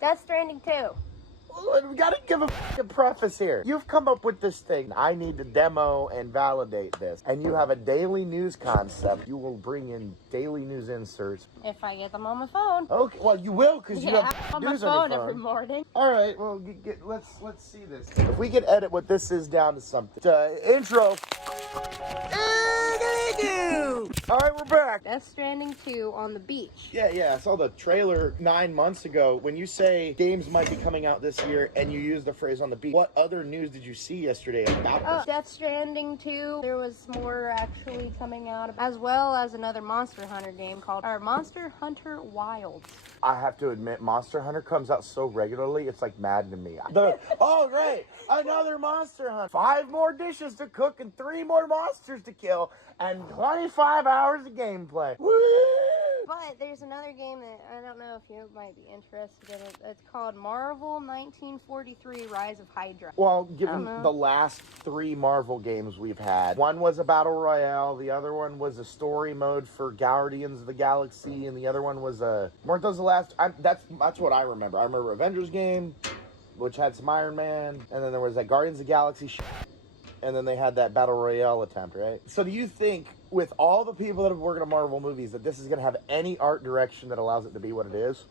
Death Stranding 2. We gotta give a preface here. You've come up with this thing. I need to demo and validate this. And you have a daily news concept. You will bring in daily news inserts. If I get them on my phone. Okay, well, you will because you have on my news phone on your phone every morning. All right, well, let's see this. If we could edit what this is down to something. Intro. All right, we're back. Death Stranding 2 on the beach. Yeah, I saw the trailer 9 months ago. When you say games might be coming out this year and you use the phrase on the beach, what other news did you see yesterday about this? Death Stranding 2, there was more actually coming out, as well as another Monster Hunter game called Monster Hunter Wilds. I have to admit, Monster Hunter comes out so regularly, it's like mad to me. Oh, great, another Monster Hunter. 5 more dishes to cook and 3 more monsters to kill and 25 hours of gameplay. Woo! But there's another game that I don't know if you might be interested in it. It's called Marvel 1943 Rise of Hydra. Well, given the last 3 Marvel games we've had, one was a battle royale, the other one was a story mode for Guardians of the Galaxy, and the other one was a... Weren't those the last... That's what I remember. I remember Avengers game, which had some Iron Man, and then there was that Guardians of the Galaxy and then they had that battle royale attempt, right? So do you think, with all the people that have worked on Marvel movies, that this is going to have any art direction that allows it to be what it is?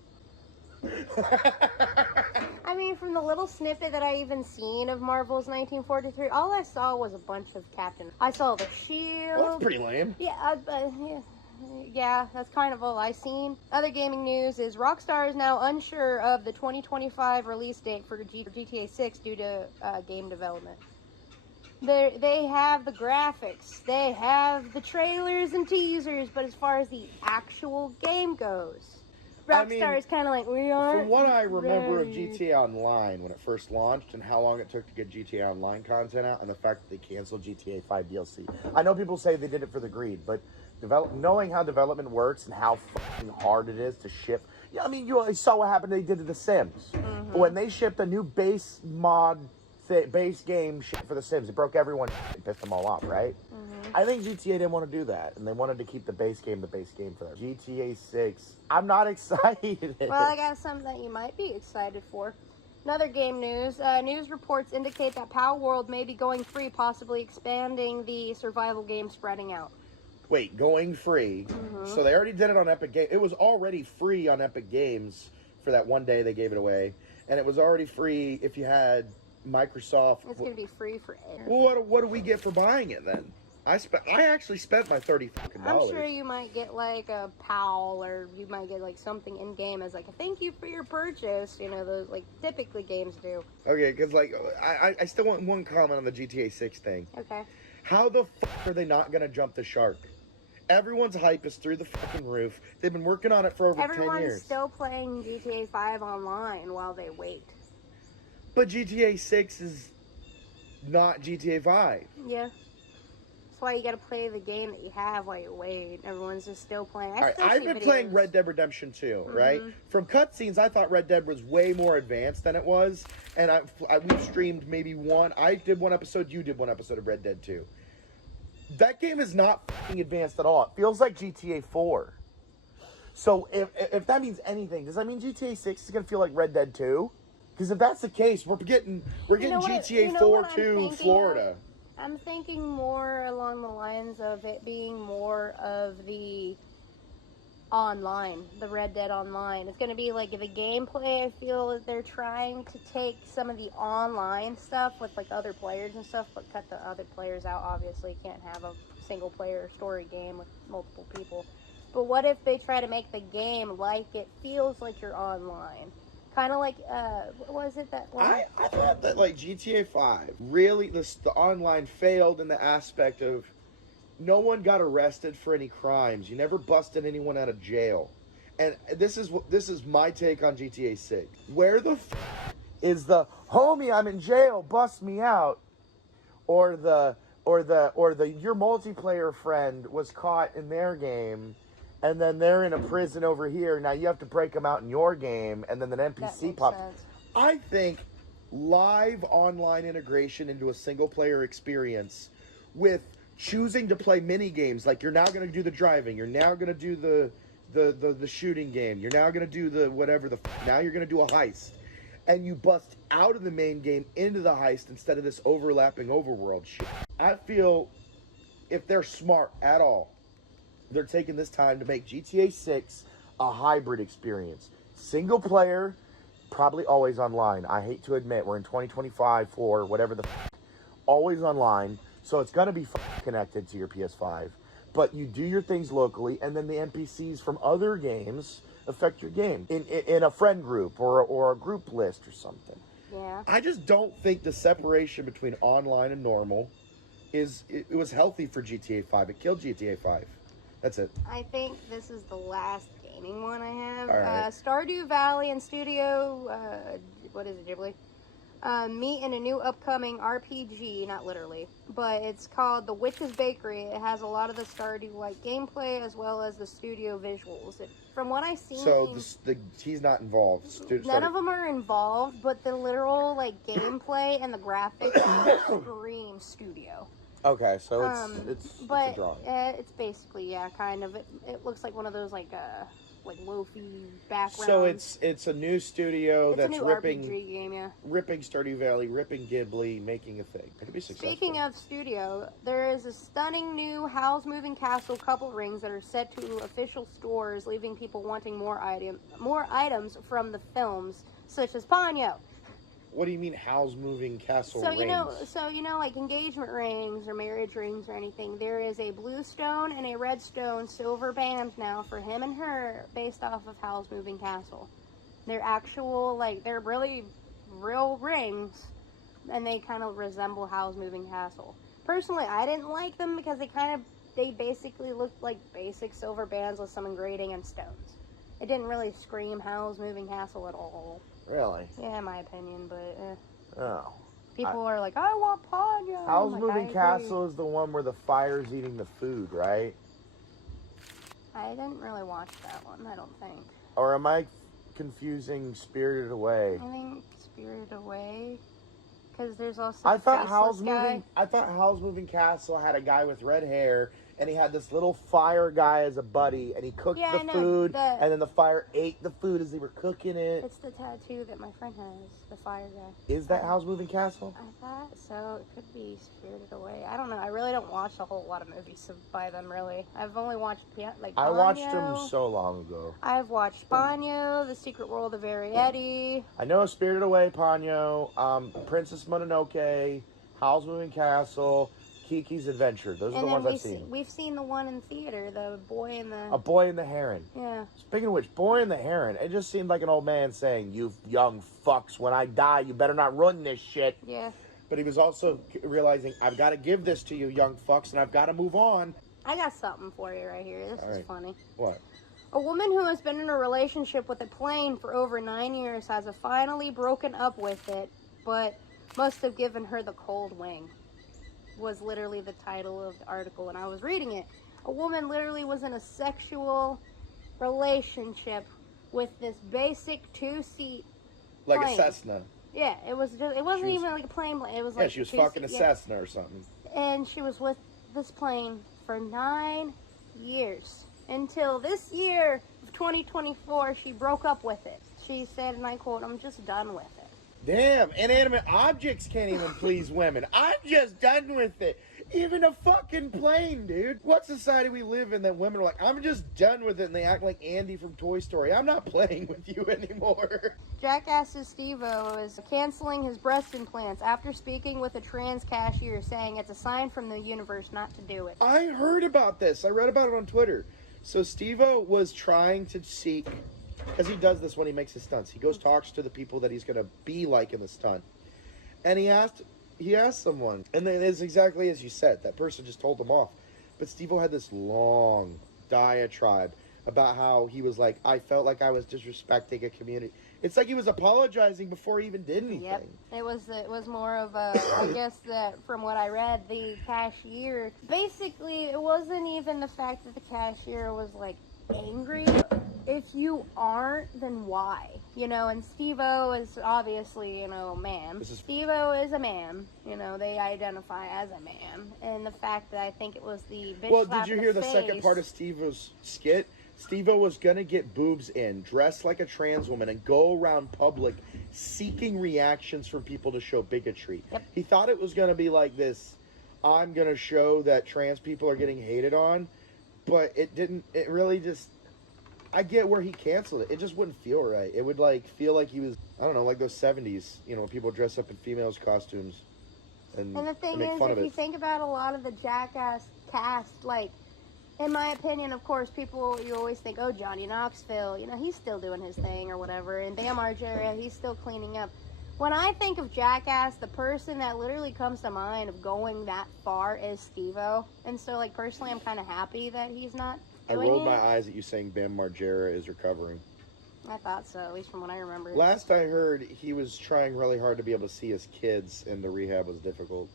I mean, from the little snippet that I even seen of Marvel's 1943, all I saw was a bunch of captains. I saw the shield. Well, that's pretty lame. Yeah, that's kind of all I seen. Other gaming news is Rockstar is now unsure of the 2025 release date for GTA 6 due to game development. They have the graphics, they have the trailers and teasers, but as far as the actual game goes, Rockstar is kind of like, we aren't. From what I remember of GTA Online when it first launched and how long it took to get GTA Online content out, and the fact that they canceled GTA 5 DLC. I know people say they did it for the greed, but knowing how development works and how fucking hard it is to ship. Yeah, I mean, you saw what happened they did to The Sims. Mm-hmm. When they shipped a new base mod base game shit for The Sims, it broke everyone and pissed them all off, right? Mm-hmm. I think GTA didn't want to do that, and they wanted to keep the base game for them. GTA 6, I'm not excited. Well, I got something that you might be excited for. Another game news. News reports indicate that Palworld may be going free, possibly expanding the survival game Spreading Out. Wait, going free? Mm-hmm. So they already did it on Epic Games. It was already free on Epic Games for that one day they gave it away, and it was already free if you had Microsoft. It's gonna be free for air. Well, what do we get for buying it then? I actually spent my $30. I'm sure you might get like a PAL, or you might get like something in game as like a thank you for your purchase. You know, those like typically games do. Okay, because like I still want one comment on the GTA 6 thing. Okay. How the fuck are they not gonna jump the shark? Everyone's hype is through the fucking roof. They've been working on it for over 10 years. Everyone's still playing GTA 5 online while they wait. But GTA 6 is not GTA 5. Yeah. That's why you gotta play the game that you have while you wait. Everyone's just still playing. I've been playing Red Dead Redemption 2, right? From cutscenes, I thought Red Dead was way more advanced than it was. And we've streamed maybe one. I did one episode, you did one episode of Red Dead 2. That game is not fucking advanced at all. It feels like GTA 4. So if that means anything, does that mean GTA 6 is going to feel like Red Dead 2? Because if that's the case, we're getting GTA 4 to Florida. I'm thinking more along the lines of it being more of the online, the Red Dead Online. It's going to be like the gameplay. I feel that they're trying to take some of the online stuff with like other players and stuff, but cut the other players out. Obviously, you can't have a single player story game with multiple people. But what if they try to make the game like it feels like you're online? Kind of like, what was it that one? I thought that like GTA 5 really, the online failed in the aspect of no one got arrested for any crimes. You never busted anyone out of jail. And this is my take on GTA 6. Where the is the homie, I'm in jail, bust me out, or the your multiplayer friend was caught in their game, and then they're in a prison over here. Now you have to break them out in your game, and then an NPC pops. I think live online integration into a single player experience with choosing to play mini games, like you're now going to do the driving, you're now going to do the shooting game. You're now gonna do the whatever the. Now you're gonna do a heist, and you bust out of the main game into the heist instead of this overlapping overworld shit. I feel if they're smart at all, they're taking this time to make GTA 6 a hybrid experience. Single player, probably always online. I hate to admit, we're in 2025 for whatever the always online, so it's going to be connected to your PS5. But you do your things locally, and then the NPCs from other games affect your game in a friend group or a group list or something. Yeah. I just don't think the separation between online and normal it was healthy for GTA 5. It killed GTA 5. That's it. I think this is the last gaming one I have. All right. Stardew Valley and Studio, what is it, Ghibli? Meet in a new upcoming RPG, not literally, but it's called The Witch's Bakery. It has a lot of the Stardew-like gameplay as well as the studio visuals. From what I've seen... So he's not involved. None of them are involved, but the literal gameplay and the graphics scream studio. Okay, so it's a drawing. It's basically, kind of. It looks like one of those loafy backgrounds. So it's a new studio it's that's a new RPG game, yeah. ripping Stardew Valley, ripping Ghibli, making a thing. It could be successful. Speaking of studio, there is a stunning new Howl's Moving Castle couple rings that are set to official stores, leaving people wanting more items from the films, such as Ponyo. What do you mean, Howl's Moving Castle rings? Like engagement rings or marriage rings or anything, there is a blue stone and a red stone silver band now for him and her based off of Howl's Moving Castle. They're actual, they're really real rings, and they kind of resemble Howl's Moving Castle. Personally, I didn't like them because they basically looked like basic silver bands with some engraving and stones. It didn't really scream Howl's Moving Castle at all. Really? Yeah, in my opinion, but Oh. people are like, I want Ponyo. Howl's Moving Castle is the one where the fire's eating the food, right? I didn't really watch that one, I don't think. Or am I confusing Spirited Away? I think Spirited Away, because there's also I thought Howl's Moving Castle had a guy with red hair, and he had this little fire guy as a buddy, and he cooked the food, and then the fire ate the food as they were cooking it. It's the tattoo that my friend has, the fire guy. Is that Howl's Moving Castle? I thought so. It could be Spirited Away. I don't know. I really don't watch a whole lot of movies by them, really. I've only watched, Ponyo. I watched them so long ago. I've watched Ponyo, The Secret World of Ariete. I know Spirited Away, Ponyo, Princess Mononoke, Howl's Moving Castle, Kiki's Adventure. Those are the ones I've seen. We've seen the one in theater, the Boy and the... A Boy and the Heron. Yeah. Speaking of which, Boy and the Heron, it just seemed like an old man saying, you young fucks, when I die, you better not ruin this shit. Yeah. But he was also realizing, I've got to give this to you, young fucks, and I've got to move on. I got something for you right here. This is funny. What? A woman who has been in a relationship with a plane for over 9 years has finally broken up with it, but must have given her the cold wing. Was literally the title of the article, and I was reading it. A woman literally was in a sexual relationship with this basic 2-seat like plane. a Cessna. Yeah, it wasn't even like a plane. It was like she was fucking a Cessna or something. And she was with this plane for 9 years until this year of 2024. She broke up with it. She said, and I quote, "I'm just done with it." Damn, inanimate objects can't even please women. I'm just done with it. Even a fucking plane, dude. What society we live in that women are like, I'm just done with it, and they act like Andy from Toy Story. I'm not playing with you anymore. Jackass's Steve-O is canceling his breast implants after speaking with a trans cashier, saying it's a sign from the universe not to do it. I heard about this. I read about it on Twitter. So Steve-O was trying to seek... Because he does this when he makes his stunts. He goes, talks to the people that he's going to be like in the stunt. And he asked someone. And then it's exactly as you said. That person just told him off. But Steve-O had this long diatribe about how he was like, I felt like I was disrespecting a community. It's like he was apologizing before he even did anything. Yep. It was more of a, I guess that from what I read, the cashier, basically it wasn't even the fact that the cashier was like angry. If you aren't, then why? And Steve-O is obviously, a man. Steve-O is a man. They identify as a man. And the fact that I think it was the bitch Well, slap did you in hear the the second part of Steve-O's skit? Steve-O was gonna get boobs in, dress like a trans woman, and go around public seeking reactions from people to show bigotry. Yep. He thought it was gonna be like this, I'm gonna show that trans people are getting hated on, but it didn't. It really just, I get where he canceled it. It just wouldn't feel right. It would like feel like he was, I don't know, like those 70s, you know, when people dress up in females' costumes and the thing make is, fun if of you it. think about a lot of the Jackass cast, like, in my opinion, of course, people, you always think, oh, Johnny Knoxville, you know, he's still doing his thing or whatever, and Bam Margera, he's still cleaning up. When I think of Jackass, the person that literally comes to mind of going that far is Steve-O. And so, like, personally, I'm kind of happy that he's not I doing rolled it. my eyes at you saying Bam Margera is recovering. I thought so, at least from what I remember. Last I heard, he was trying really hard to be able to see his kids, and the rehab was difficult.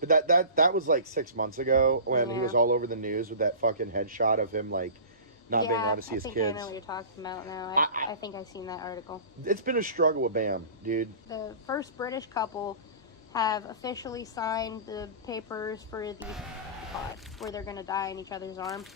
But that was like 6 months ago when he was all over the news with that fucking headshot of him, like, not being able to see his kids. I know what you're talking about now. I think I've seen that article. It's been a struggle with Bam, dude. The first British couple have officially signed the papers for the pod where they're going to die in each other's arms.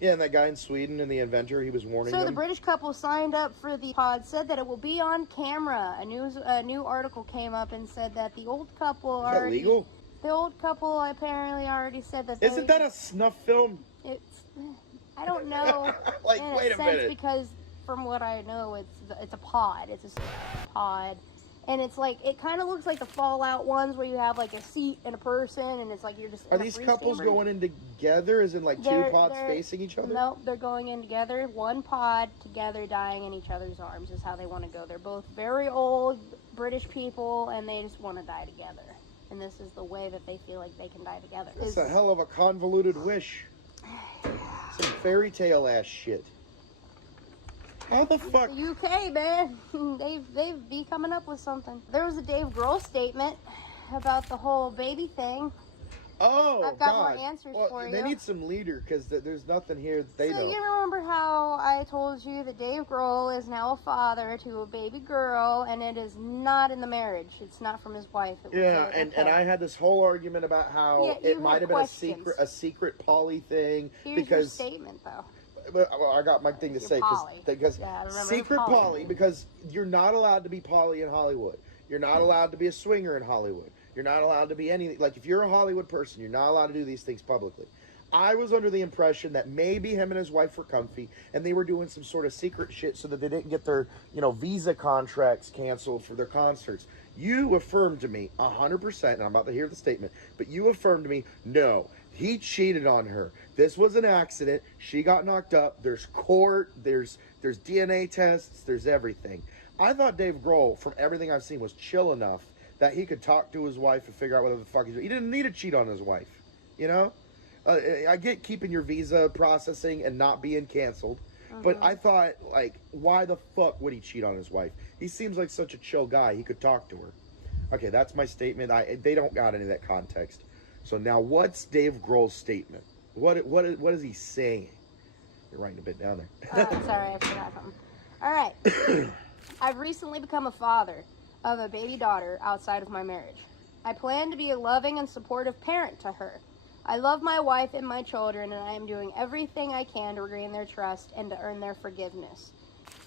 Yeah, and that guy in Sweden and the inventor, he was warning them. So the British couple signed up for the pod, said that it will be on camera. A new article came up and said that the old couple Is that legal? The old couple apparently already said that Isn't that a snuff film? I don't know. Like, in wait a sense, minute. Because from what I know, it's a pod. It's a pod. And it's like, it kind of looks like the Fallout ones where you have like a seat and a person, and it's like you're just. Are these couples going in together? Is in like two pods facing each other? No, they're going in together. One pod together, dying in each other's arms is how they want to go. They're both very old British people, and they just want to die together. And this is the way that they feel like they can die together. That's a hell of a convoluted wish. Some fairy tale ass shit. How the fuck? The UK, man. They've be coming up with something. There was a Dave Grohl statement about the whole baby thing. Oh, I've got God. more answers for you. They need some leader because there's nothing here that they So know. you remember how I told you that Dave Grohl is now a father to a baby girl, and it is not in the marriage. It's not from his wife. It was and I had this whole argument about how it might have been a secret poly thing. Here's your statement, though. Well, I got my thing to say because secret poly, because you're not allowed to be poly in Hollywood. You're not allowed to be a swinger in Hollywood. You're not allowed to be anything. Like, if you're a Hollywood person, you're not allowed to do these things publicly. I was under the impression that maybe him and his wife were comfy and they were doing some sort of secret shit so that they didn't get their, visa contracts canceled for their concerts. You affirmed to me 100%, and I'm about to hear the statement, but you affirmed to me, no, he cheated on her. This was an accident. She got knocked up. There's court. There's DNA tests. There's everything. I thought Dave Grohl, from everything I've seen, was chill enough that he could talk to his wife and figure out whether the fuck he's doing. He didn't need to cheat on his wife, I get keeping your visa processing and not being canceled, but I thought, like, why the fuck would he cheat on his wife? He seems like such a chill guy. He could talk to her. Okay, that's my statement. They don't got any of that context. So now, what's Dave Grohl's statement? What is he saying? You're writing a bit down there. Sorry, I forgot something. All right. I've recently become a father of a baby daughter outside of my marriage. I plan to be a loving and supportive parent to her. I love my wife and my children, and I am doing everything I can to regain their trust and to earn their forgiveness.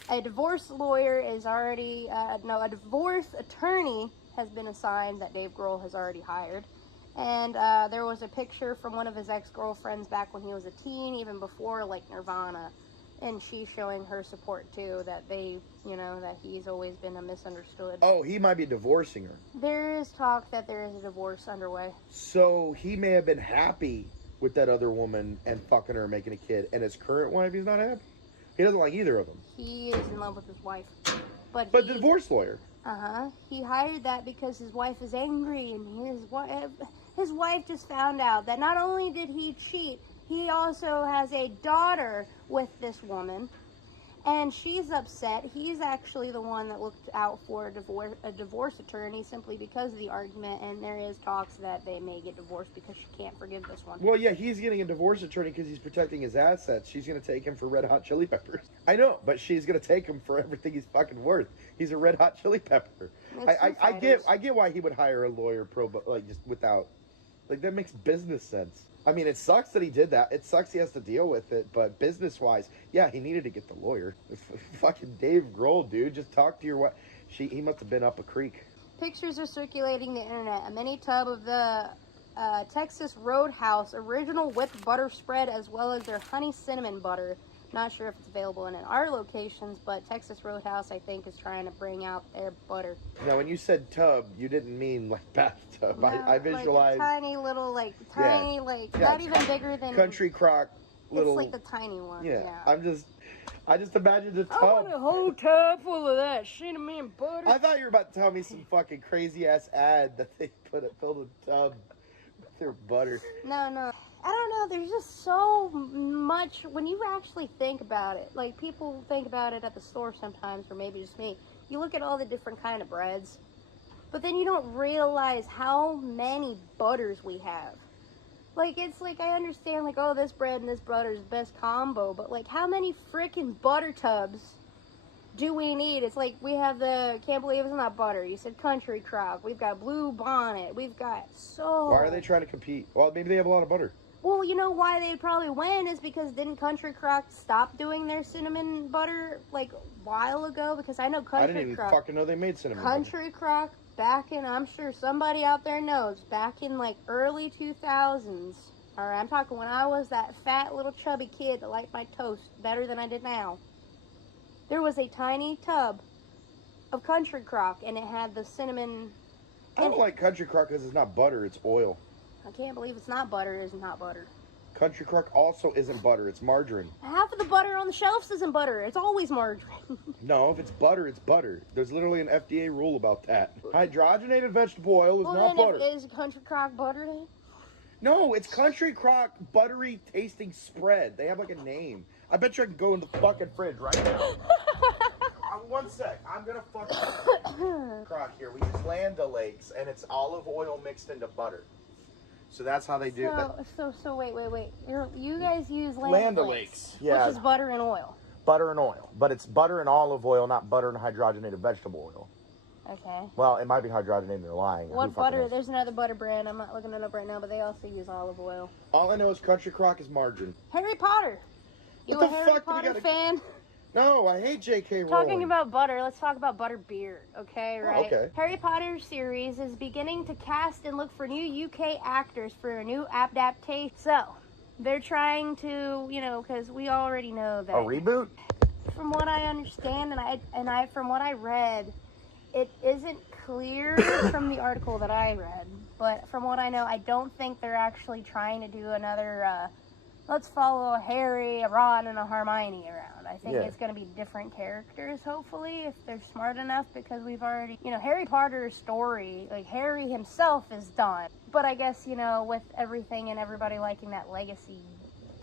A divorce lawyer is already, a divorce attorney has been assigned that Dave Grohl has already hired. And there was a picture from one of his ex-girlfriends back when he was a teen, even before, like, Nirvana. And she's showing her support, too, that that he's always been a misunderstood. Oh, he might be divorcing her. There is talk that there is a divorce underway. So he may have been happy with that other woman and fucking her and making a kid. And his current wife, he's not happy? He doesn't like either of them. He is in love with his wife. But the divorce lawyer. He hired that because his wife is angry, and his wife just found out that not only did he cheat, he also has a daughter with this woman, and she's upset. He's actually the one that looked out for a divorce attorney simply because of the argument, and there is talks that they may get divorced because she can't forgive this one. Well, yeah, he's getting a divorce attorney because he's protecting his assets. She's going to take him for Red Hot Chili Peppers. I know, but she's going to take him for everything he's fucking worth. He's a Red Hot Chili Pepper. I get why he would hire a lawyer just without, like, that makes business sense. I mean, it sucks that he did that. It sucks he has to deal with it, but business-wise, yeah, he needed to get the lawyer. Fucking Dave Grohl, dude, just talk to your wife. He must have been up a creek. Pictures are circulating the internet. A mini tub of the Texas Roadhouse original whipped butter spread, as well as their honey cinnamon butter. Not sure if it's available in our locations, but Texas Roadhouse, I think, is trying to bring out their butter. Now, when you said tub, you didn't mean like bathtub. No, I visualized like tiny little, not even bigger than country crock. Little, it's like the tiny one. Yeah, Yeah. I just imagined a tub. I want a whole tub full of that cinnamon butter. I thought you were about to tell me some fucking crazy ass ad that they filled a tub with their butter. No. I don't know, there's just so much, when you actually think about it, like people think about it at the store sometimes, or maybe just me, you look at all the different kind of breads, but then you don't realize how many butters we have. Like, it's like, I understand, like, oh, this bread and this butter is the best combo, but like, how many freaking butter tubs do we need? It's like, we have can't believe it's not butter. You said country crock. We've got blue bonnet. We've got so... Why are they trying to compete? Well, maybe they have a lot of butter. Well, you know why they'd probably win is because didn't Country Crock stop doing their cinnamon butter like a while ago? Because I know Country Crock... I didn't even fucking know they made cinnamon Country Crock back in, I'm sure somebody out there knows, back in like early 2000s. Alright, I'm talking when I was that fat little chubby kid that liked my toast better than I did now. There was a tiny tub of Country Crock and it had the cinnamon... I don't like Country Crock because it's not butter, it's oil. I can't believe it's not butter. It's not butter. Country Crock also isn't butter. It's margarine. Half of the butter on the shelves isn't butter. It's always margarine. No, if it's butter, it's butter. There's literally an FDA rule about that. Hydrogenated vegetable oil is not butter. Is Country Crock butter then? No, it's Country Crock buttery tasting spread. They have like a name. I bet you I can go in the fucking fridge right now. One sec. I'm gonna fucking crock here. We use Land O'Lakes, and it's olive oil mixed into butter. So that's how they do that. So wait. You guys use Land O'Lakes, yeah, which is butter and oil. Butter and oil, but it's butter and olive oil, not butter and hydrogenated vegetable oil. Okay. Well, it might be hydrogenated. They're lying. What butter? There's another butter brand. I'm not looking it up right now, but they also use olive oil. All I know is Country Crock is margarine. Harry Potter. You a Harry Potter fan? No, I hate J.K. Rowling. Talking about butter, let's talk about butter beer, okay, right? Okay. Harry Potter series is beginning to cast and look for new UK actors for a new adaptation. So, they're trying to, because we already know that... A reboot? From what I understand, from what I read, it isn't clear from the article that I read, but from what I know, I don't think they're actually trying to do another... let's follow a Harry, a Ron, and a Hermione around. I think it's going to be different characters, hopefully, if they're smart enough, because we've already, Harry Potter's story, like, Harry himself is done. But I guess, with everything and everybody liking that Legacy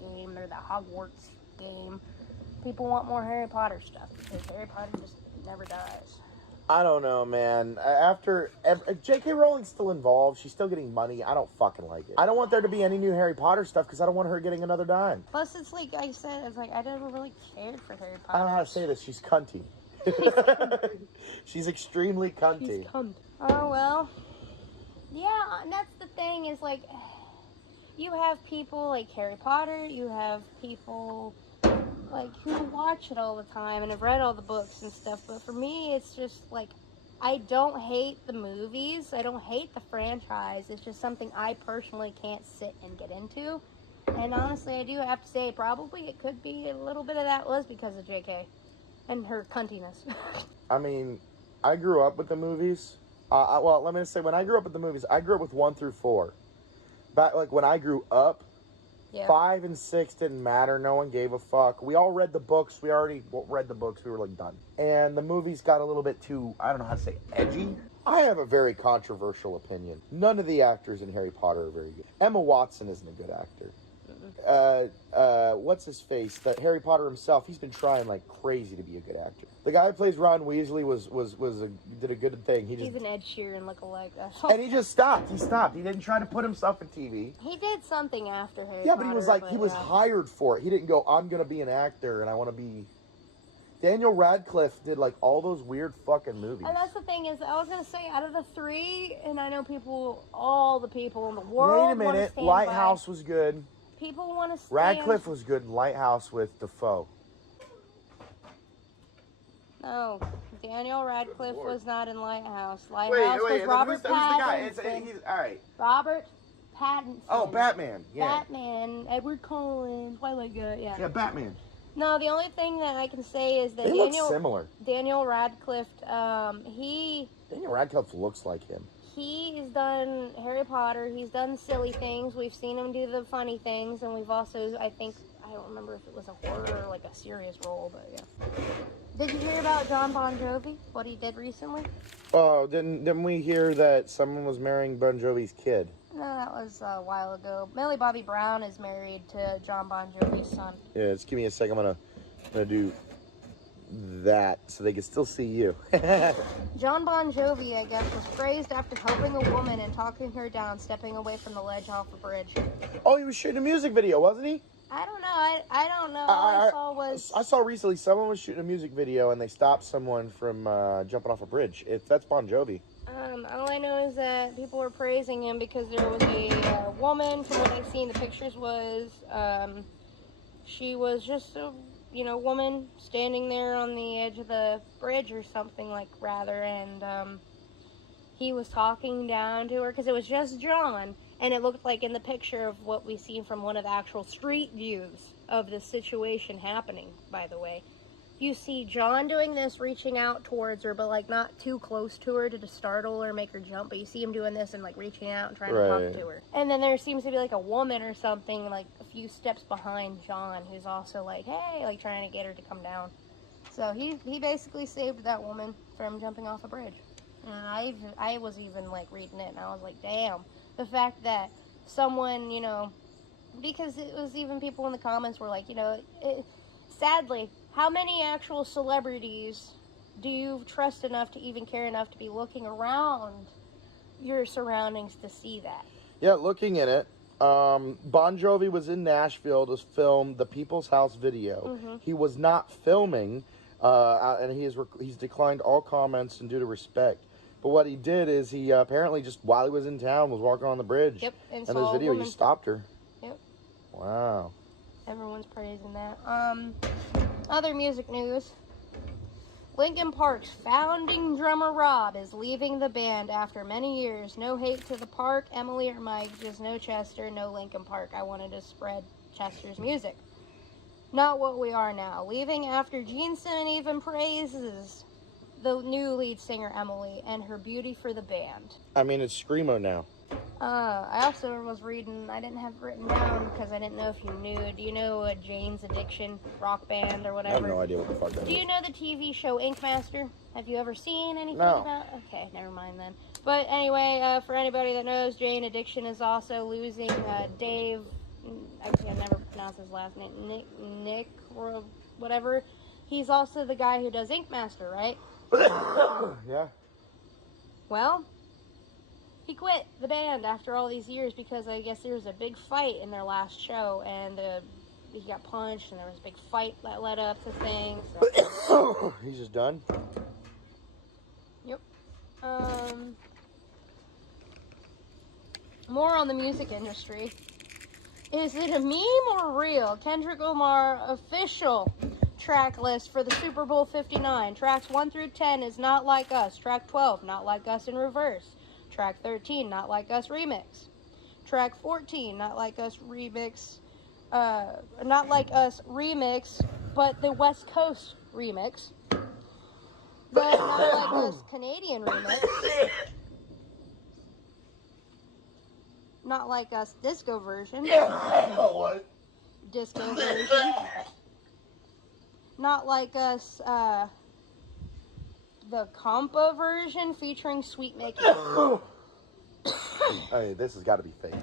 game, or the Hogwarts game, people want more Harry Potter stuff, because Harry Potter just never dies. I don't know, man. If J.K. Rowling's still involved, she's still getting money. I don't fucking like it. I don't want there to be any new Harry Potter stuff because I don't want her getting another dime. Plus, it's like I said, it's like I never really cared for Harry Potter. I don't know how to say this. She's cunty. She's extremely cunty. She's cunt. Oh, well. Yeah, and that's the thing is, like, you have people like Harry Potter, you have people... like, who watch it all the time and have read all the books and stuff, but for me, it's just, like, I don't hate the movies, I don't hate the franchise, it's just something I personally can't sit and get into, and honestly, I do have to say, probably it could be a little bit of that was because of JK, and her cuntiness. I mean, I grew up with the movies, well, let me say, when I grew up with the movies, I grew up with 1 through 4, but, like, when I grew up, 5 and 6 didn't matter. No one gave a fuck. We all read the books. We already read the books. We were, like, done. And the movies got a little bit too, I don't know how to say, edgy. I have a very controversial opinion. None of the actors in Harry Potter are very good. Emma Watson isn't a good actor. What's his face? That Harry Potter himself, he's been trying like crazy to be a good actor. The guy who plays Ron Weasley did a good thing. He's an Ed Sheeran lookalike. And he just stopped. He stopped. He didn't try to put himself in TV. He did something after Harry Yeah, Potter, but he was hired for it. He didn't go, I'm gonna be an actor and I want to be. Daniel Radcliffe did like all those weird fucking movies. And that's the thing is, I was gonna say out of the three, and I know all the people in the world. Wait a minute, Lighthouse was good. People want to stand. Radcliffe was good in Lighthouse with Defoe. No, Daniel Radcliffe was not in Lighthouse. Wait, was Robert who's the guy? Pattinson. He's all right. Robert Pattinson. Oh, Batman. Yeah. Batman. Edward Cullen. Twilight guy. Yeah. Yeah, Batman. No, the only thing that I can say is that They look similar. Daniel Radcliffe. Daniel Radcliffe looks like him. He's done Harry Potter. He's done silly things. We've seen him do the funny things, and we've also, I don't remember if it was a horror or like a serious role, but yeah. Did you hear about John Bon Jovi? What he did recently? Oh, didn't we hear that someone was marrying Bon Jovi's kid? No, that was a while ago. Millie Bobby Brown is married to John Bon Jovi's son. Yeah, just give me a second. I'm gonna do that so they can still see you. John Bon Jovi, I guess, was praised after helping a woman and talking her down, stepping away from the ledge off a bridge. Oh, he was shooting a music video, wasn't he? I don't know. I don't know. All I saw recently someone was shooting a music video and they stopped someone from jumping off a bridge. That's Bon Jovi. All I know is that people were praising him because there was a woman, from what I've seen, the pictures was, she was just a, woman standing there on the edge of the bridge or something and, he was talking down to her because it was just John, and it looked like in the picture of what we see from one of the actual street views of the situation happening, by the way. You see John doing this, reaching out towards her, but like not too close to her to startle or make her jump, but you see him doing this and like reaching out and trying to talk to her. And then there seems to be like a woman or something like a few steps behind John who's also like, hey, like trying to get her to come down. So he basically saved that woman from jumping off a bridge. And I was even like reading it and I was like, damn, the fact that someone, because it was even people in the comments were like, sadly, how many actual celebrities do you trust enough to even care enough to be looking around your surroundings to see that? Yeah, looking at it, Bon Jovi was in Nashville to film the People's House video. Mm-hmm. He was not filming, and he's declined all comments and due to respect. But what he did is he apparently just while he was in town was walking on the bridge. Yep, and his video he stopped her. Yep. Wow. Everyone's praising that. Other music news. Linkin Park's founding drummer Rob is leaving the band after many years. No hate to the Park, Emily or Mike, just no Chester, no Linkin Park. I wanted to spread Chester's music. Not what we are now. Leaving after Gene Simmons even praises the new lead singer Emily and her beauty for the band. I mean, it's Screamo now. I also was reading, I didn't have it written down because I didn't know if you knew. Do you know Jane's Addiction rock band or whatever? I have no idea what the fuck that is. Do you know the TV show Ink Master? Have you ever seen anything No. about it? Okay, never mind then. But anyway, for anybody that knows, Jane Addiction is also losing Dave, I can never pronounce his last name, Nick or whatever. He's also the guy who does Ink Master, right? Yeah. Well, he quit the band after all these years because I guess there was a big fight in their last show, and he got punched, and there was a big fight that led up to things. So. He's just done? Yep. More on the music industry. Is it a meme or real? Kendrick Lamar official track list for the Super Bowl 59. Tracks 1 through 10 is Not Like Us. Track 12, Not Like Us in reverse. Track 13, Not Like Us remix. Track 14, Not Like Us remix. Not Like Us remix, but the West Coast remix. The Not Like Us Canadian remix. Not Like Us disco version. What? Disco version. Not Like Us, the compa version featuring Sweet Mickey. Hey, this has got to be fake.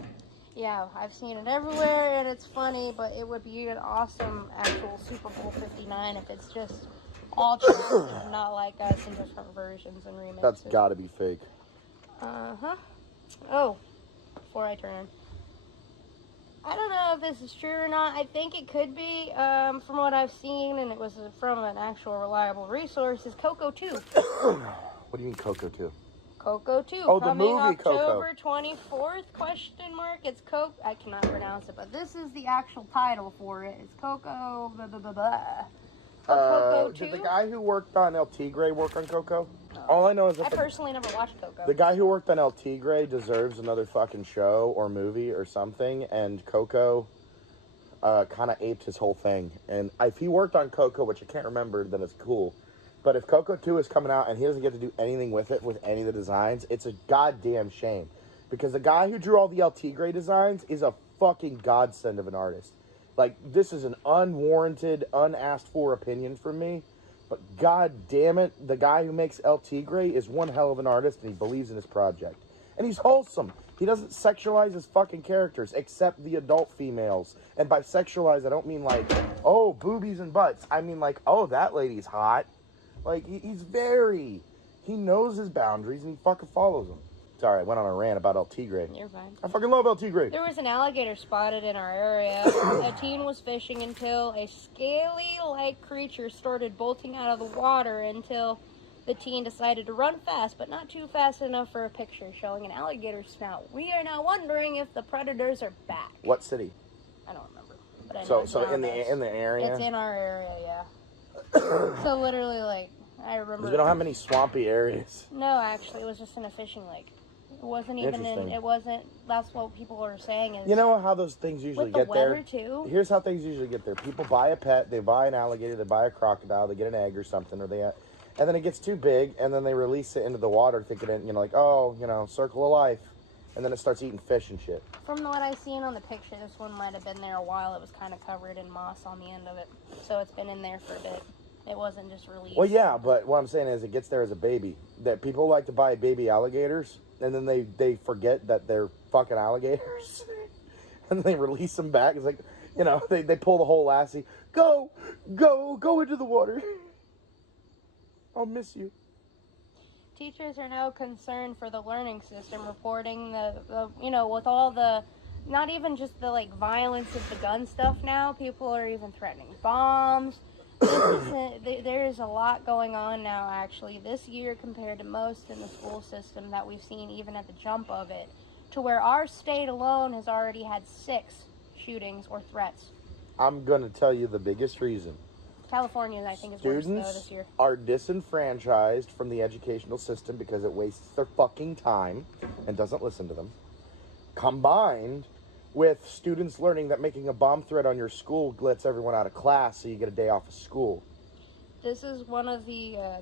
Yeah, I've seen it everywhere, and it's funny, but it would be an awesome actual Super Bowl 59 if it's just all tracks of Not Like Us in different versions and remixes. That's got to be fake. Uh-huh. Oh, before I turn. I don't know if this is true or not. I think it could be, from what I've seen, and it was from an actual reliable resource, is Coco 2. What do you mean Coco 2? Coco 2. Oh, the coming movie October Coco. 24th, question mark. It's Coco. I cannot pronounce it, but this is the actual title for it. It's Coco, blah, blah, blah, blah. Coco 2? Did the guy who worked on El Tigre work on Coco? No. All I know is that I personally never watched Coco. The guy who worked on El Tigre deserves another fucking show or movie or something, and Coco kind of aped his whole thing. And if he worked on Coco, which I can't remember, then it's cool. But if Coco 2 is coming out and he doesn't get to do anything with it, with any of the designs, it's a goddamn shame. Because the guy who drew all the El Tigre designs is a fucking godsend of an artist. Like, this is an unwarranted, unasked for opinion from me. But god damn it, the guy who makes El Tigre is one hell of an artist and he believes in his project. And he's wholesome. He doesn't sexualize his fucking characters, except the adult females. And by sexualize, I don't mean like, oh, boobies and butts. I mean like, oh, that lady's hot. Like, he knows his boundaries and he fucking follows them. Sorry, I went on a rant about El Tigre. You're fine. I fucking love El Tigre. There was an alligator spotted in our area. A teen was fishing until a scaly-like creature started bolting out of the water until the teen decided to run fast, but not too fast enough for a picture showing an alligator snout. We are now wondering if the predators are back. What city? I don't remember. But I know so in the area? It's in our area, yeah. So literally, like, I remember. We don't have many swampy areas. No, actually, it was just in a fishing lake. It wasn't even in. It wasn't. That's what people are saying. Is you know how those things usually get there. With the weather too. Here's how things usually get there. People buy a pet. They buy an alligator. They buy a crocodile. They get an egg or something, or and then it gets too big, and then they release it into the water, thinking it, like, oh, circle of life, and then it starts eating fish and shit. From what I've seen on the picture, this one might have been there a while. It was kind of covered in moss on the end of it, so it's been in there for a bit. It wasn't just released. Well, yeah, but what I'm saying is it gets there as a baby. That people like to buy baby alligators, and then they forget that they're fucking alligators, and they release them back. It's like, they pull the whole lassie. Go into the water. I'll miss you. Teachers are now concerned for the learning system, reporting the with all the, not even just the, like, violence of the gun stuff now, people are even threatening bombs. There's a lot going on now, actually, this year compared to most in the school system that we've seen even at the jump of it, to where our state alone has already had 6 shootings or threats. I'm going to tell you the biggest reason. California, I think, is worse, though, this year. Are disenfranchised from the educational system because it wastes their fucking time and doesn't listen to them, combined with students learning that making a bomb threat on your school lets everyone out of class so you get a day off of school. This is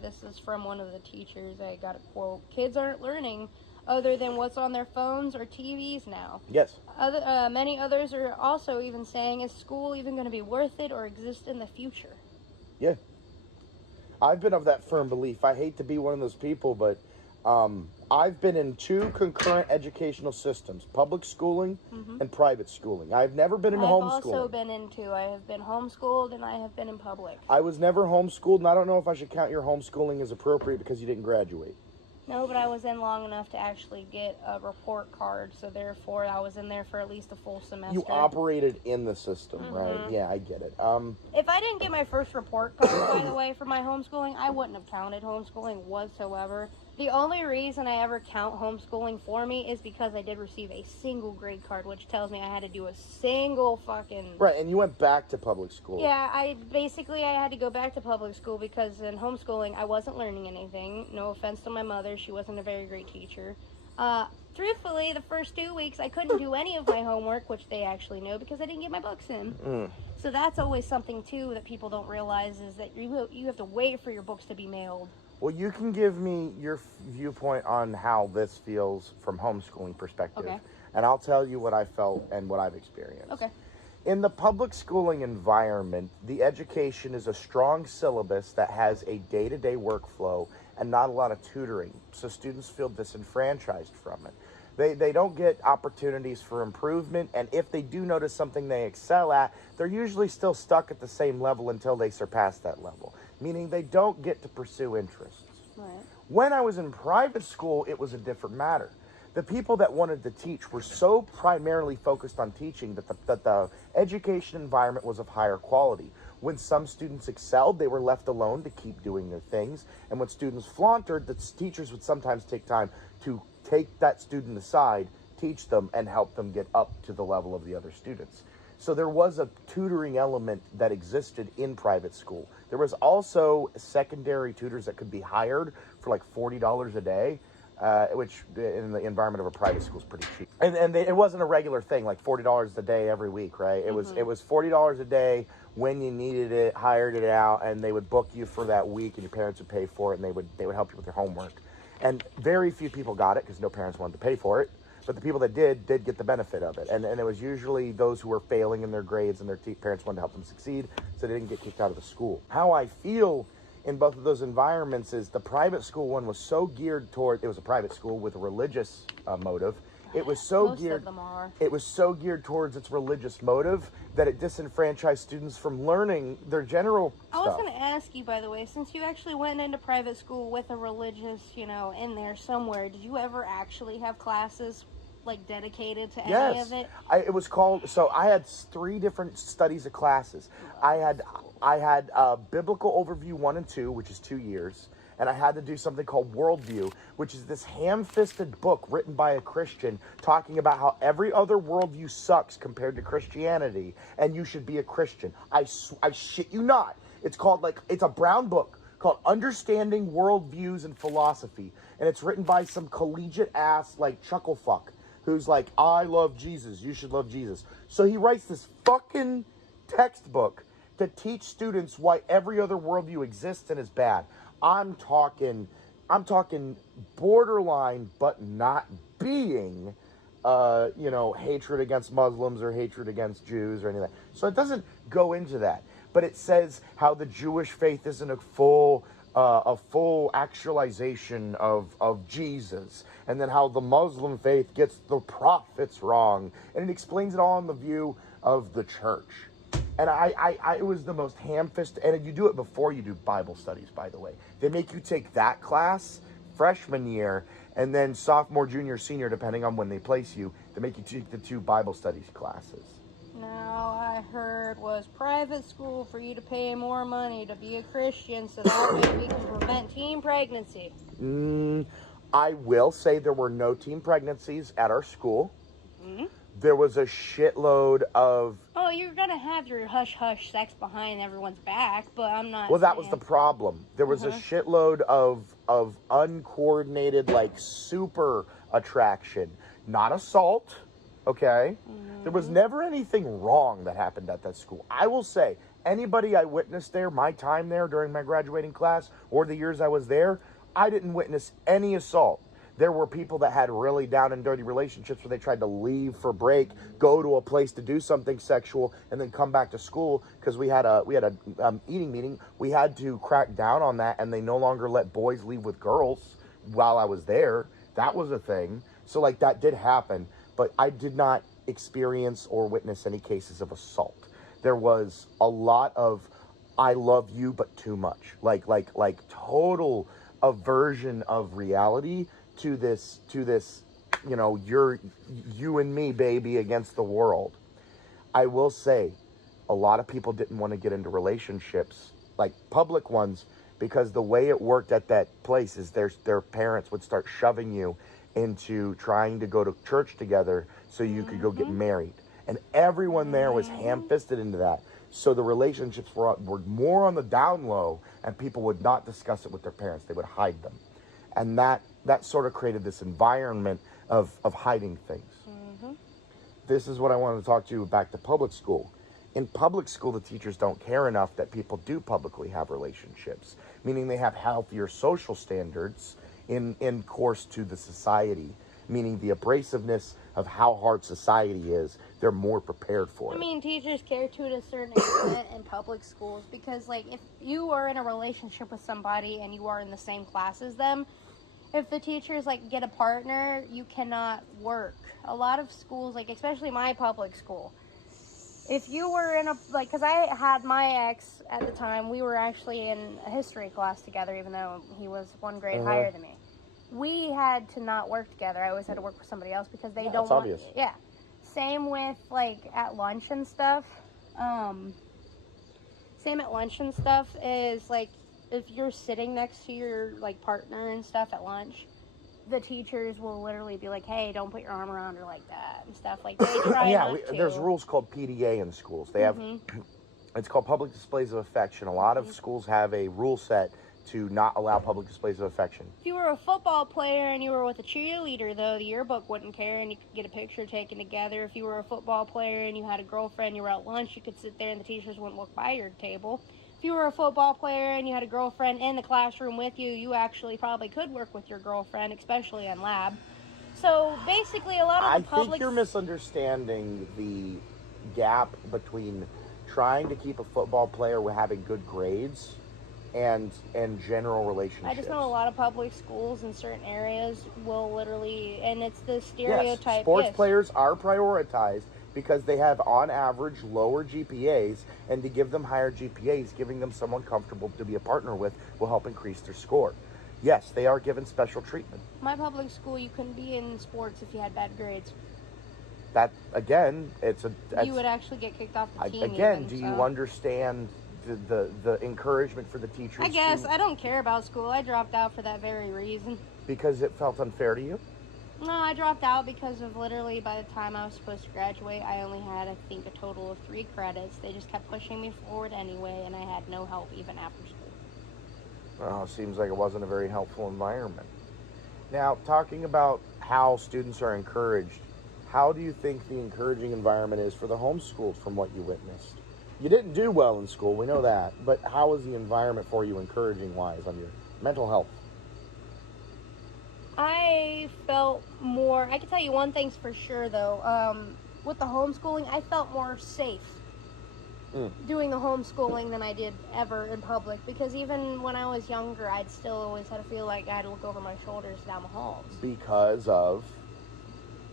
this is from one of the teachers. I got a quote. Kids aren't learning other than what's on their phones or TVs now. Yes. Many others are also even saying, is school even going to be worth it or exist in the future? Yeah. I've been of that firm belief. I hate to be one of those people, but I've been in 2 concurrent educational systems, public schooling and private schooling. I've never been in homeschooling. I've also been in 2. I have been homeschooled and I have been in public. I was never homeschooled, and I don't know if I should count your homeschooling as appropriate because you didn't graduate. No, but I was in long enough to actually get a report card, so therefore I was in there for at least a full semester. You operated in the system, right? Yeah, I get it. If I didn't get my first report card, by the way, for my homeschooling, I wouldn't have counted homeschooling whatsoever. The only reason I ever count homeschooling for me is because I did receive a single grade card, which tells me I had to do a single fucking... Right, and you went back to public school. Yeah, I had to go back to public school because in homeschooling, I wasn't learning anything. No offense to my mother, she wasn't a very great teacher. Truthfully, the first 2 weeks, I couldn't do any of my homework, which they actually know because I didn't get my books in. So that's always something, too, that people don't realize is that you have to wait for your books to be mailed. Well, you can give me your viewpoint on how this feels from homeschooling perspective. Okay. And I'll tell you what I felt and what I've experienced. Okay. In the public schooling environment, the education is a strong syllabus that has a day-to-day workflow and not a lot of tutoring. So students feel disenfranchised from it. They don't get opportunities for improvement, and if they do notice something they excel at, they're usually still stuck at the same level until they surpass that level, meaning they don't get to pursue interests. Right. When I was in private school, it was a different matter. the people that wanted to teach were so primarily focused on teaching that the education environment was of higher quality. When some students excelled, they were left alone to keep doing their things. And when students flaunted, the teachers would sometimes take time to take that student aside, teach them, and help them get up to the level of the other students. So there was a tutoring element that existed in private school. There was also secondary tutors that could be hired for like $40 a day, which in the environment of a private school is pretty cheap. And it wasn't a regular thing, like $40 a day every week, right? It was $40 a day when you needed it, hired it out, and they would book you for that week, and your parents would pay for it, and they would help you with your homework. And very few people got it because no parents wanted to pay for it. But the people that did get the benefit of it. And it was usually those who were failing in their grades and their parents wanted to help them succeed, so they didn't get kicked out of the school. How I feel in both of those environments is the private school one was so geared toward, it was a private school with a religious motive. It was so Most geared, of them are. It was so geared towards its religious motive that it disenfranchised students from learning their general I was stuff. going to ask you, by the way, since you actually went into private school with a religious, in there somewhere, did you ever actually have classes like dedicated to any of it? It was called, so I had 3 different studies of classes. I had Biblical Overview 1 and 2, which is 2 years, and I had to do something called Worldview, which is this ham-fisted book written by a Christian talking about how every other worldview sucks compared to Christianity, and you should be a Christian. I shit you not. It's called, it's a brown book called Understanding Worldviews and Philosophy, and it's written by some collegiate ass, chucklefuck, who's like, I love Jesus, you should love Jesus. So he writes this fucking textbook to teach students why every other worldview exists and is bad. I'm talking borderline, but not being, hatred against Muslims or hatred against Jews or anything. So it doesn't go into that. But it says how the Jewish faith isn't a full actualization of Jesus, and then how the Muslim faith gets the prophets wrong, and it explains it all in the view of the church. And it was the most ham-fisted, and you do it before you do Bible studies, by the way. They make you take that class freshman year, and then sophomore, junior, senior, depending on when they place you, they make you take the 2 Bible studies classes. Now, I heard was private school for you to pay more money to be a Christian, so that way we can prevent teen pregnancy. I will say there were no teen pregnancies at our school. Mm-hmm. There was a shitload of... Oh, you're going to have your hush-hush sex behind everyone's back, but I'm not Well, that was the problem. There was a shitload of uncoordinated, super attraction. Not assault, okay? There was never anything wrong that happened at that school. I will say, anybody I witnessed there, my time there during my graduating class, or the years I was there, I didn't witness any assault. There were people that had really down and dirty relationships where they tried to leave for break, go to a place to do something sexual, and then come back to school because we had a eating meeting. We had to crack down on that, and they no longer let boys leave with girls while I was there. That was a thing. So that did happen, but I did not experience or witness any cases of assault. There was a lot of I love you but too much, like total aversion of reality to this you're you and me, baby, against the world. I will say a lot of people didn't want to get into relationships, public ones, because the way it worked at that place is their parents would start shoving you into trying to go to church together so you could go get married. And everyone there was ham-fisted into that. So the relationships were more on the down low, and people would not discuss it with their parents. They would hide them. And that sort of created this environment of hiding things. This is what I wanted to talk to you back to public school. In public school, the teachers don't care enough that people do publicly have relationships, meaning they have healthier social standards in course to the society, meaning the abrasiveness of how hard society is, they're more prepared for it. I mean, teachers care to a certain extent in public schools because, if you are in a relationship with somebody and you are in the same class as them, if the teachers, get a partner, you cannot work. A lot of schools, especially my public school, if you were in a, because I had my ex at the time, we were actually in a history class together, even though he was 1 grade higher than me. we had to not work together. I always had to work with somebody else because they don't that's want... obvious. Yeah. Same with, like, at lunch and stuff. Same at lunch and stuff is, like, if you're sitting next to your, like, partner and stuff at lunch, the teachers will literally be like, hey, don't put your arm around her like that and stuff. Like, they try not to. There's rules called PDA in schools. They have, it's called public displays of affection. A lot of schools have a rule set to not allow public displays of affection. If you were a football player and you were with a cheerleader, though, the yearbook wouldn't care and you could get a picture taken together. If you were a football player and you had a girlfriend, you were at lunch, you could sit there and the teachers wouldn't look by your table. If you were a football player and you had a girlfriend in the classroom with you, you actually probably could work with your girlfriend, especially in lab. So basically a lot of the public... I think you're misunderstanding the gap between trying to keep a football player with having good grades and general relationships. I just know a lot of public schools in certain areas will literally, and it's the stereotype. Yes, sports players are prioritized because they have, on average, lower GPAs, and to give them higher GPAs, giving them someone comfortable to be a partner with will help increase their score. Yes, they are given special treatment. My public school, you couldn't be in sports if you had bad grades. That, again, you would actually get kicked off the team. Again, do you understand the encouragement for the teachers? I guess. I don't care about school. I dropped out for that very reason. Because it felt unfair to you? No, I dropped out because of literally by the time I was supposed to graduate, I only had, I think, a total of 3 credits. They just kept pushing me forward anyway, and I had no help even after school. Well, it seems like it wasn't a very helpful environment. Now, talking about how students are encouraged, how do you think the encouraging environment is for the homeschooled from what you witnessed? You didn't do well in school, we know that, but how was the environment for you encouraging-wise on your mental health? I felt more, I can tell you one thing's for sure though, with the homeschooling, I felt more safe doing the homeschooling than I did ever in public, because even when I was younger, I'd still always had to feel like I had to look over my shoulders down the halls. Because of?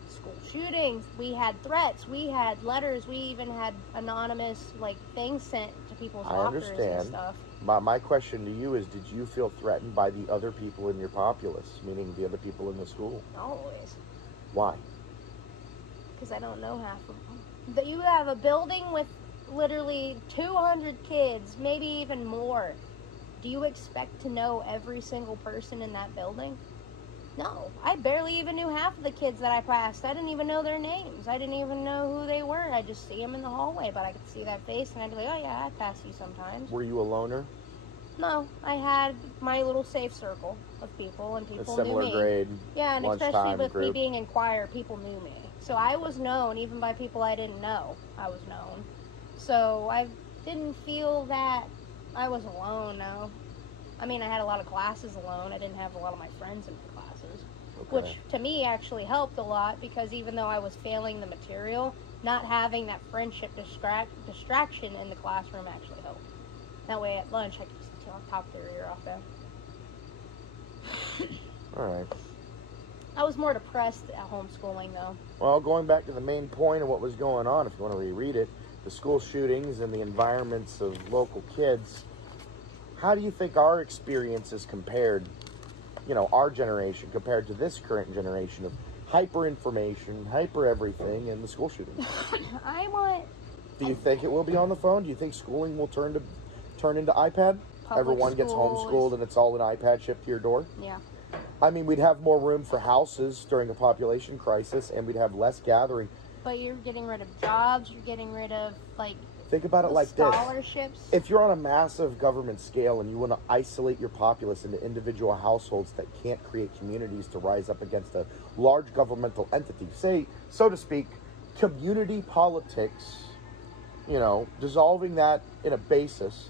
School shootings, we had threats, we had letters, we even had anonymous, like, things sent to people's lockers and stuff. My question to you is, did you feel threatened by the other people in your populace, meaning the other people in the school? Always. Why? Because I don't know half of them. That you have a building with literally 200 kids, maybe even more. Do you expect to know every single person in that building? No. I barely even knew half of the kids that I passed. I didn't even know their names. I didn't even know who they were. I just see them in the hallway, but I could see that face, and I'd be like, oh yeah, I pass you sometimes. Were you a loner? No. I had my little safe circle of people, and people knew me. A similar grade. Yeah, and especially with group. me being in choir, people knew me. So I was known, even by people I didn't know. I was known. So I didn't feel that I was alone, no. I mean, I had a lot of classes alone. I didn't have a lot of my friends in my classes, which to me actually helped a lot, because even though I was failing the material, not having that friendship distraction in the classroom actually helped. That way at lunch I could just talk their ear off them. All right. I was more depressed at homeschooling, though. Well, going back to the main point of what was going on, if you want to reread it, the school shootings and the environments of local kids, how do you think our experiences compared, our generation compared to this current generation of hyper information, hyper everything, and the school shootings? Do you think it will be on the phone? Do you think schooling will turn into iPad? Everyone gets homeschooled and it's all an iPad shipped to your door? Yeah. I mean, we'd have more room for houses during a population crisis, and we'd have less gathering. But you're getting rid of jobs, you're getting rid of, think about it like this. Scholarships. If you're on a massive government scale and you want to isolate your populace into individual households that can't create communities to rise up against a large governmental entity, say, so to speak, community politics, dissolving that in a basis,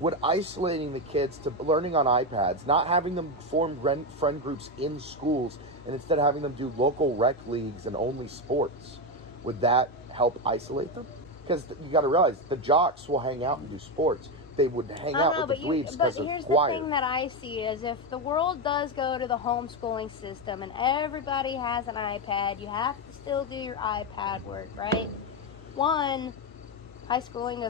would isolating the kids to learning on iPads, not having them form friend groups in schools, and instead having them do local rec leagues and only sports, would that help isolate them? Because you got to realize, the jocks will hang out and do sports. They would hang out with the dweebs because of choir. But here's the thing that I see is, if the world does go to the homeschooling system and everybody has an iPad, you have to still do your iPad work, right? One, homeschooling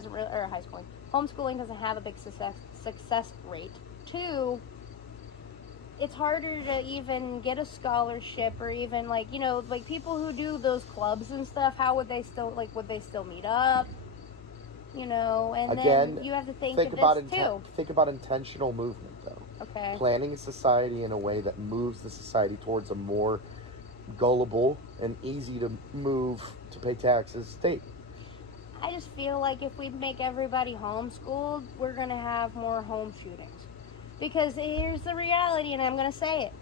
doesn't have a big success rate. Two, it's harder to even get a scholarship, or even like, you know, like people who do those clubs and stuff, how would they still, like, would they still meet up? You know, and Again, then you have to think of about this too. think about intentional movement, though. Okay. Planning a society in a way that moves the society towards a more gullible and easy to move to pay taxes state. I just feel like if we make everybody homeschooled, we're going to have more home shootings. Because here's the reality, and I'm going to say it.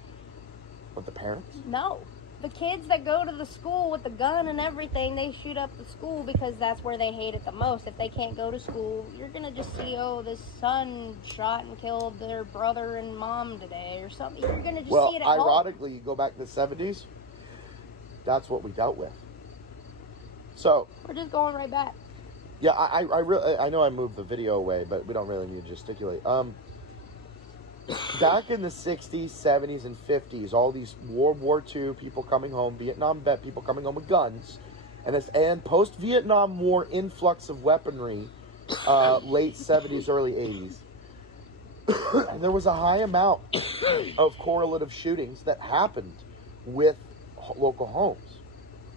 With the parents? No. The kids that go to the school with the gun and everything, they shoot up the school because that's where they hate it the most. If they can't go to school, you're going to just see, oh, this son shot and killed their brother and mom today or something. You're going to just see it at home. Well, ironically, you go back to the 70s, that's what we dealt with. So... we're just going right back. Yeah, I know I moved the video away, but we don't really need to gesticulate. Back in the 60s, 70s, and 50s, all these World War II people coming home, Vietnam vet people coming home with guns, and post-Vietnam War influx of weaponry, late 70s, early 80s. And there was a high amount of correlative shootings that happened with local homes.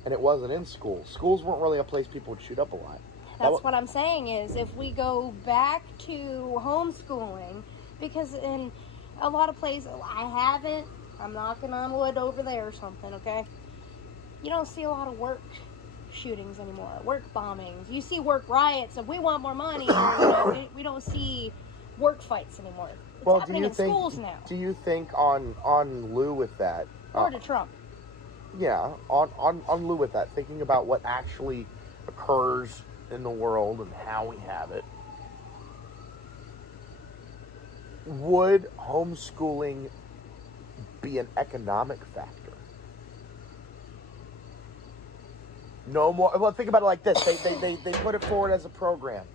And it wasn't in schools. Schools weren't really a place people would shoot up a lot. That's what I'm saying is, if we go back to homeschooling, because in a lot of places, I'm knocking on wood over there or something, okay? You don't see a lot of work shootings anymore, work bombings. You see work riots of we want more money, or, you know, we don't see work fights anymore. It's happening in schools now. Do you think on lieu with that? Or to Trump. Yeah, on lieu with that, thinking about what actually occurs in the world and how we have it, would homeschooling be an economic factor? No more. Well, think about it like this. They put it forward as a program.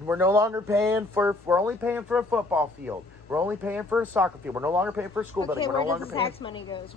We're no longer paying for. We're only paying for a football field. We're only paying for a soccer field. We're no longer paying for a school building. We're no longer paying. Where does the tax money goes?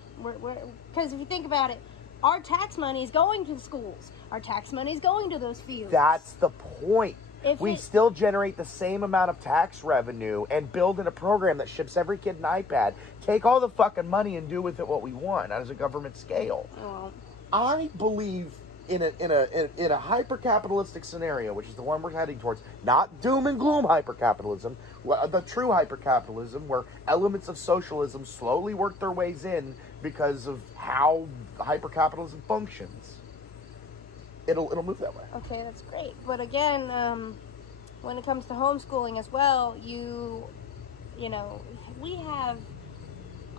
Because if you think about it, our tax money is going to the schools. Our tax money is going to those fields. That's the point. We still generate the same amount of tax revenue and build in a program that ships every kid an iPad. Take all the fucking money and do with it what we want as a government scale. Oh. I believe in a hyper-capitalistic scenario, which is the one we're heading towards, not doom and gloom hyper-capitalism, the true hyper-capitalism, where elements of socialism slowly work their ways in because of how hyper-capitalism functions. It'll move that way. Okay, that's great. But again, when it comes to homeschooling as well, you know, we have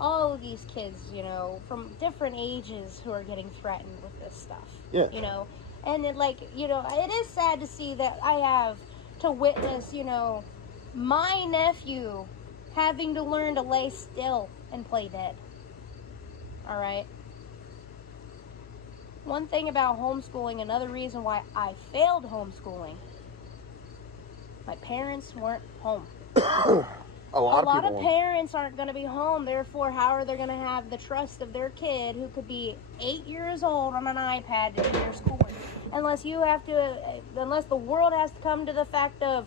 all of these kids, you know, from different ages who are getting threatened with this stuff. Yeah. You know, and it, like, you know, it is sad to see that I have to witness, you know, my nephew having to learn to lay still and play dead. All right. One thing about homeschooling, another reason why I failed homeschooling, my parents weren't home. A lot of parents aren't going to be home. Therefore, how are they going to have the trust of their kid who could be 8 years old on an iPad to do their schoolwork? Unless the world has to come to the fact of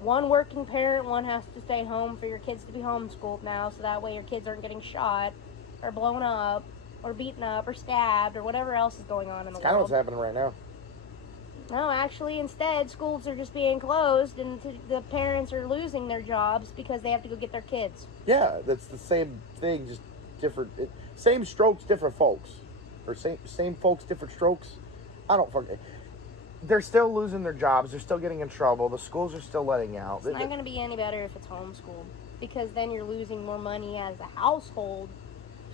one working parent, one has to stay home for your kids to be homeschooled now, so that way your kids aren't getting shot or blown up or beaten up or stabbed or whatever else is going on in the world. That's kind of what's happening right now. No, actually, instead, schools are just being closed, and the parents are losing their jobs because they have to go get their kids. Yeah, that's the same thing, just different. Same strokes, different folks. Or same folks, different strokes. I don't fucking... They're still losing their jobs. They're still getting in trouble. The schools are still letting out. It's not going to be any better if it's homeschooled, because then you're losing more money as a household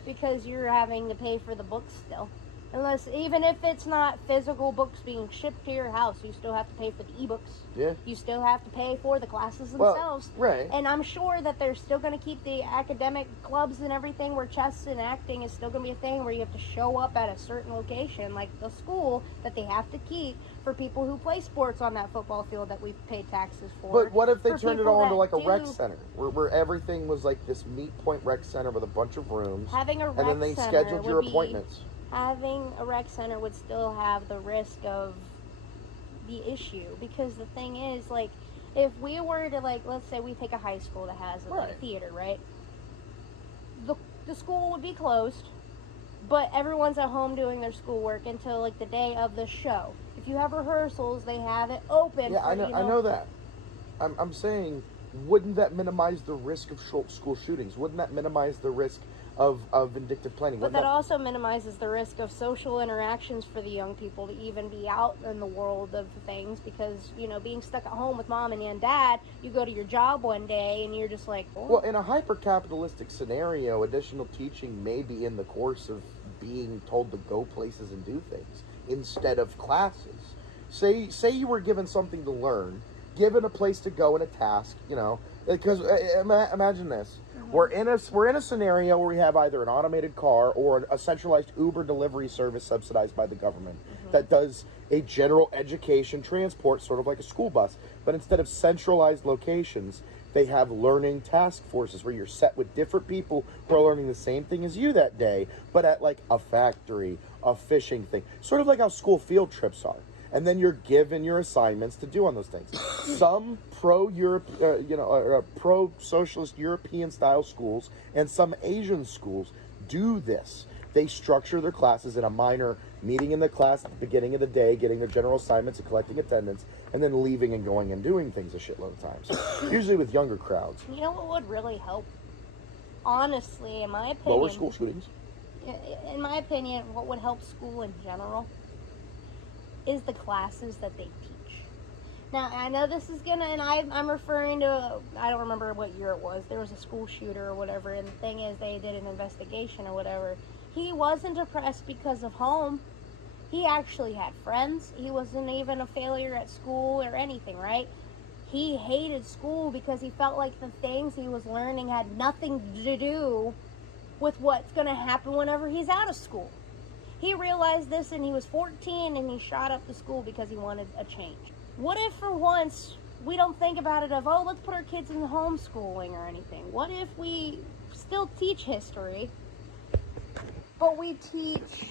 because you're having to pay for the books still. Unless, even if it's not physical books being shipped to your house, you still have to pay for the ebooks. Yeah. You still have to pay for the classes themselves. Right. And I'm sure that they're still going to keep the academic clubs and everything where chess and acting is still going to be a thing where you have to show up at a certain location, like the school that they have to keep for people who play sports on that football field that we pay taxes for. But what if they turned it all into like a rec center, where everything was like this meet point rec center with a bunch of rooms, having a rec and then they center scheduled your appointments? Having a rec center would still have the risk of the issue, because the thing is, like, if we were to, like, let's say we take a high school that has a theater, right? The the school would be closed, but everyone's at home doing their schoolwork until like the day of the show. If you have rehearsals, they have it open. Yeah, I know that. I'm saying, wouldn't that minimize the risk of school shootings? Wouldn't that minimize the risk of vindictive planning? But that also minimizes the risk of social interactions for the young people to even be out in the world of things, because, you know, being stuck at home with mom and dad, you go to your job one day and you're just like, oh. Well, in a hyper-capitalistic scenario, additional teaching may be in the course of being told to go places and do things instead of classes. Say you were given something to learn, given a place to go and a task, you know, because imagine this. Mm-hmm. We're in a scenario where we have either an automated car or a centralized Uber delivery service subsidized by the government that does a general education transport, sort of like a school bus. But instead of centralized locations, they have learning task forces where you're set with different people who are learning the same thing as you that day, but at like a factory, a fishing thing, sort of like how school field trips are. And then you're given your assignments to do on those things. Some pro-socialist European-style schools and some Asian schools do this. They structure their classes in a minor meeting in the class at the beginning of the day, getting their general assignments and collecting attendance, and then leaving and going and doing things a shitload of times. Usually with younger crowds. You know what would really help? Honestly, in my opinion... Lower school shootings. In my opinion, what would help school in general is the classes that they teach. Now, I know this is gonna, and I'm referring to, I don't remember what year it was. There was a school shooter or whatever, and the thing is, they did an investigation or whatever. He wasn't depressed because of home. He actually had friends. He wasn't even a failure at school or anything, right? He hated school because he felt like the things he was learning had nothing to do with what's gonna happen whenever he's out of school. He realized this and he was 14 and he shot up the school because he wanted a change. What if for once we don't think about it of, oh, let's put our kids in homeschooling or anything? What if we still teach history, but we teach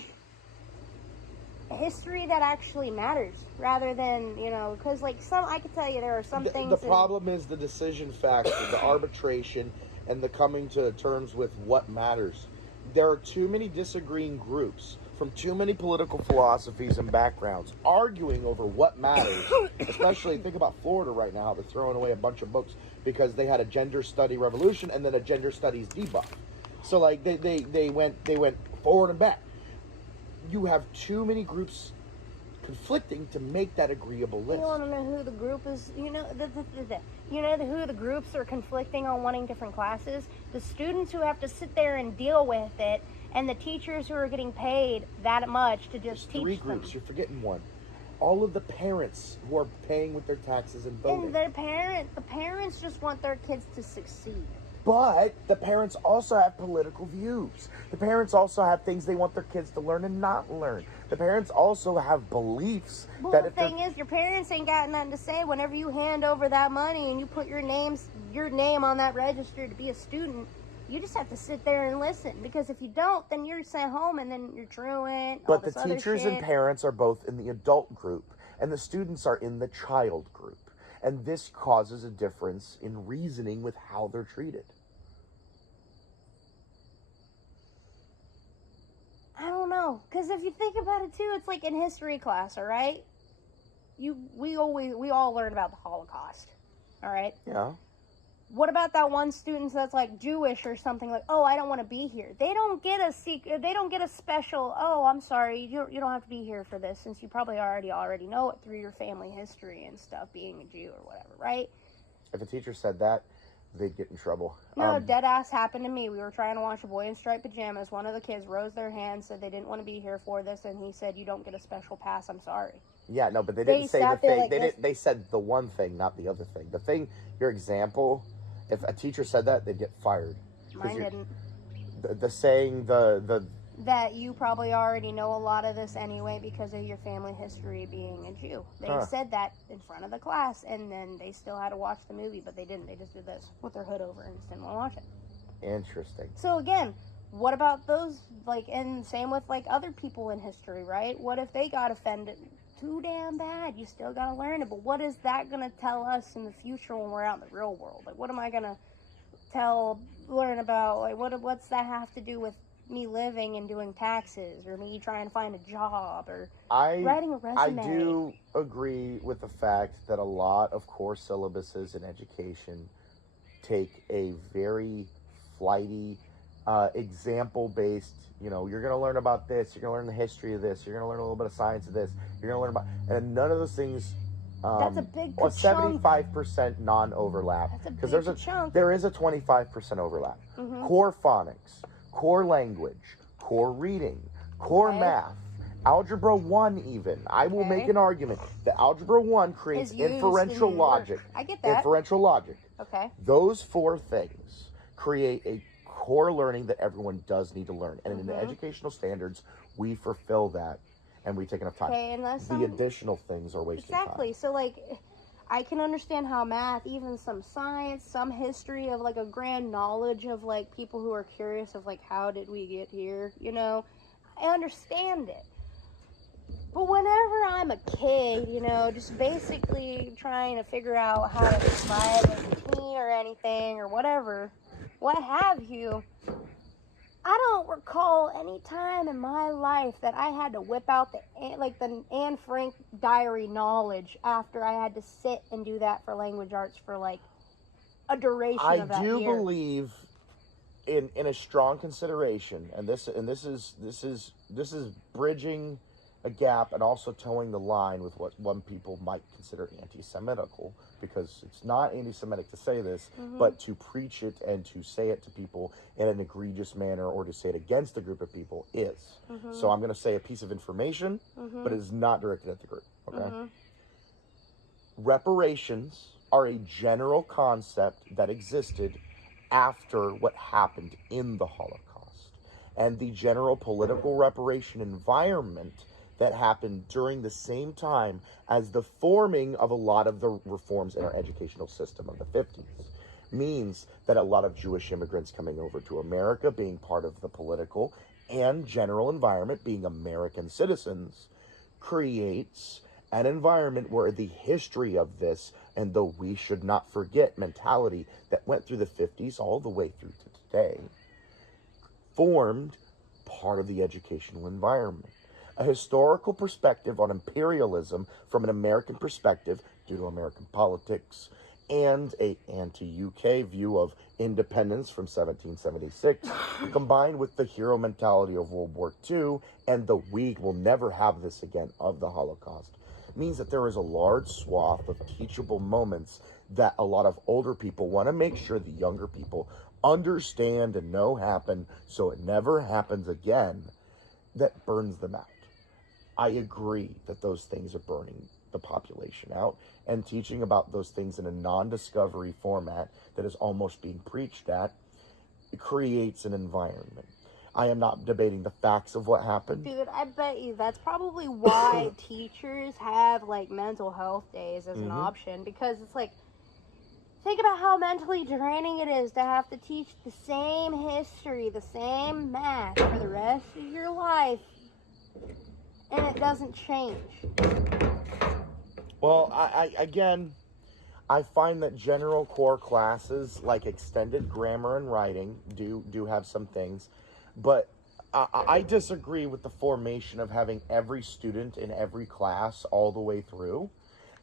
history that actually matters rather than, you know, because like I could tell you there are some things. The problem is the decision factor, the arbitration, and the coming to terms with what matters. There are too many disagreeing groups from too many political philosophies and backgrounds arguing over what matters. Especially, think about Florida right now. They're throwing away a bunch of books because they had a gender study revolution and then a gender studies debuff. So like they went forward and back. You have too many groups conflicting to make that agreeable list. You want to know who the group is? You know, who the groups are conflicting on wanting different classes? The students who have to sit there and deal with it, and the teachers who are getting paid that much to just teach them. 3 groups. You're forgetting one. All of the parents who are paying with their taxes and voting. And the parents just want their kids to succeed. But the parents also have political views. The parents also have things they want their kids to learn and not learn. The parents also have beliefs. Well, that the thing is, your parents ain't got nothing to say whenever you hand over that money and you put your name on that register to be a student. You just have to sit there and listen, because if you don't, then you're sent home and then you're truant. But the teachers and parents are both in the adult group, and the students are in the child group. And this causes a difference in reasoning with how they're treated. I don't know, because if you think about it too, it's like in history class, all right? We all learn about the Holocaust, all right? Yeah. What about that one student that's like Jewish or something, like, oh, I don't want to be here? They don't get a special, oh, I'm sorry, you don't have to be here for this, since you probably already know it through your family history and stuff, being a Jew or whatever, right? If a teacher said that, they'd get in trouble. No, dead ass happened to me. We were trying to watch A Boy in Striped Pajamas. One of the kids rose their hand, said they didn't want to be here for this, and he said, you don't get a special pass, I'm sorry. Yeah, no, but they didn't say the thing. They said the one thing, not the other thing. The thing, your example, if a teacher said that, they'd get fired. Mine didn't. The saying, that you probably already know a lot of this anyway because of your family history being a Jew. They said that in front of the class, and then they still had to watch the movie, but they didn't. They just did this with their hood over and just didn't want to watch it. Interesting. So again, what about those, like, and same with, like, other people in history, right? What if they got offended? Too damn bad. You still got to learn it. But what is that going to tell us in the future when we're out in the real world? Like, what am I going to tell learn about? Like, what's that have to do with me living and doing taxes, or me trying to find a job, or writing a resume? I do agree with the fact that a lot of core syllabuses in education take a very flighty, example-based, you're going to learn about this, you're going to learn the history of this, you're going to learn a little bit of science of this, you're going to learn about, and none of those things, that's a big or chunk. 75% non-overlap. Because there is a 25% overlap. Core phonics, core language, core reading, core math, Algebra 1 even. I will make an argument that Algebra 1 creates inferential logic. I get that. Inferential logic. Okay. Those 4 things create a core learning that everyone does need to learn. And in the educational standards, we fulfill that, and we take enough time. Okay, and the additional things are wasting time. Exactly. So, like, I can understand how math, even some science, some history of, like, a grand knowledge of, like, people who are curious of, like, how did we get here, I understand it. But whenever I'm a kid, just basically trying to figure out how to survive as a teen or anything or whatever, what have you, I don't recall any time in my life that I had to whip out the Anne Frank diary knowledge after I had to sit and do that for language arts for like a duration of that year. I do believe in a strong consideration, and this is bridging a gap and also towing the line with what one people might consider anti-Semitical, because it's not anti-Semitic to say this, but to preach it and to say it to people in an egregious manner or to say it against a group of people is. So I'm going to say a piece of information, but it is not directed at the group, okay? Reparations are a general concept that existed after what happened in the Holocaust. And the general political reparation environment that happened during the same time as the forming of a lot of the reforms in our educational system of the 50s means that a lot of Jewish immigrants coming over to America, being part of the political and general environment, being American citizens, creates an environment where the history of this and the we should not forget mentality that went through the 50s all the way through to today formed part of the educational environment. A historical perspective on imperialism from an American perspective due to American politics, and a anti-UK view of independence from 1776, combined with the hero mentality of World War II and the we will never have this again of the Holocaust, means that there is a large swath of teachable moments that a lot of older people want to make sure the younger people understand and know happen so it never happens again, that burns them out. I agree that those things are burning the population out, and teaching about those things in a non-discovery format that is almost being preached at creates an environment. I am not debating the facts of what happened. Dude, I bet you that's probably why teachers have like mental health days as an option, because it's like, think about how mentally draining it is to have to teach the same history, the same math for the rest of your life, and it doesn't change. Well, I find that general core classes like extended grammar and writing do have some things, but I disagree with the formation of having every student in every class all the way through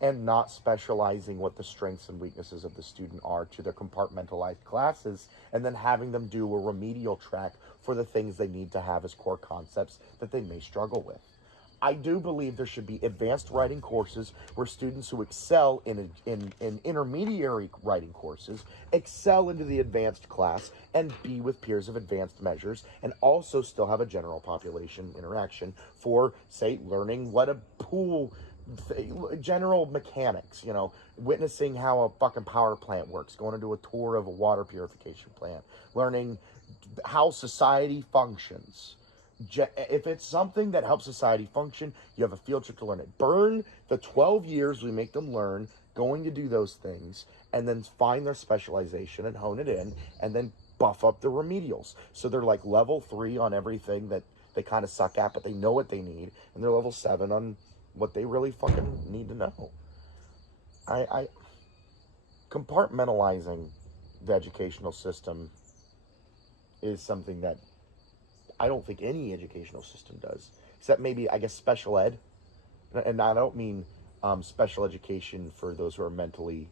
and not specializing what the strengths and weaknesses of the student are to their compartmentalized classes, and then having them do a remedial track for the things they need to have as core concepts that they may struggle with. I do believe there should be advanced writing courses where students who excel in intermediary writing courses excel into the advanced class and be with peers of advanced measures, and also still have a general population interaction for, say, learning what a pool, general mechanics, witnessing how a fucking power plant works, going to do a tour of a water purification plant, learning how society functions. If it's something that helps society function, you have a field trip to learn it. Burn the 12 years we make them learn going to do those things, and then find their specialization and hone it in, and then buff up the remedials. So they're like level 3 on everything that they kind of suck at, but they know what they need, and they're level 7 on what they really fucking need to know. I compartmentalizing the educational system is something that I don't think any educational system does, except maybe, I guess, special ed. And I don't mean special education for those who are mentally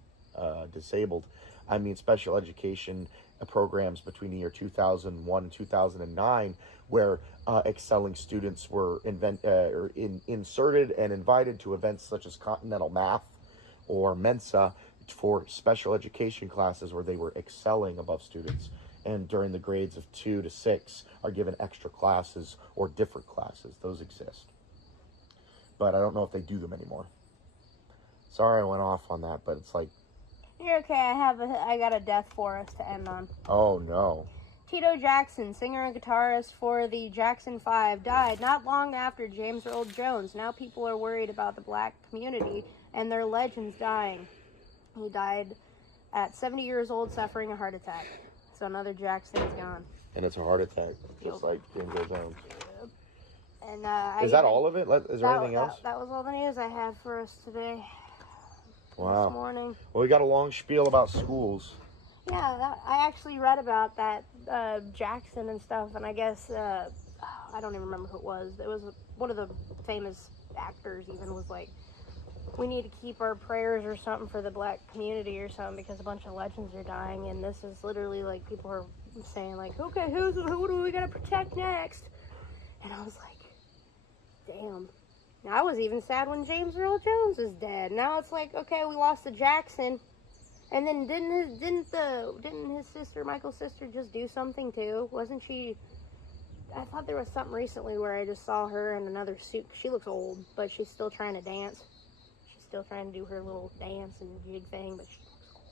disabled. I mean special education programs between the year 2001 and 2009, where excelling students were inserted and invited to events such as Continental Math or Mensa for special education classes where they were excelling above students. And during the grades of 2 to 6 are given extra classes or different classes. Those exist. But I don't know if they do them anymore. Sorry I went off on that, but it's like... You're okay, I got a death for us to end on. Oh, no. Tito Jackson, singer and guitarist for the Jackson 5, died not long after James Earl Jones. Now people are worried about the black community and their legends dying. He died at 70 years old, suffering a heart attack. So another Jackson is gone. And it's a heart attack, just like James Earl Jones. And is that all of it? Is there anything else? That was all the news I had for us today. Wow. This morning. Well, we got a long spiel about schools. Yeah, I actually read about that Jackson and stuff, and I guess I don't even remember who it was. It was one of the famous actors. Even was like, we need to keep our prayers or something for the black community or something because a bunch of legends are dying, and this is literally like people are saying like, okay, who do we gotta protect next? And I was like, damn. Now, I was even sad when James Earl Jones was dead. Now it's like, okay, we lost the Jackson, and then didn't his sister, Michael's sister, just do something too? Wasn't she? I thought there was something recently where I just saw her in another suit. She looks old, but she's still trying to dance. She's still trying to do her little dance and jig thing, but she looks old.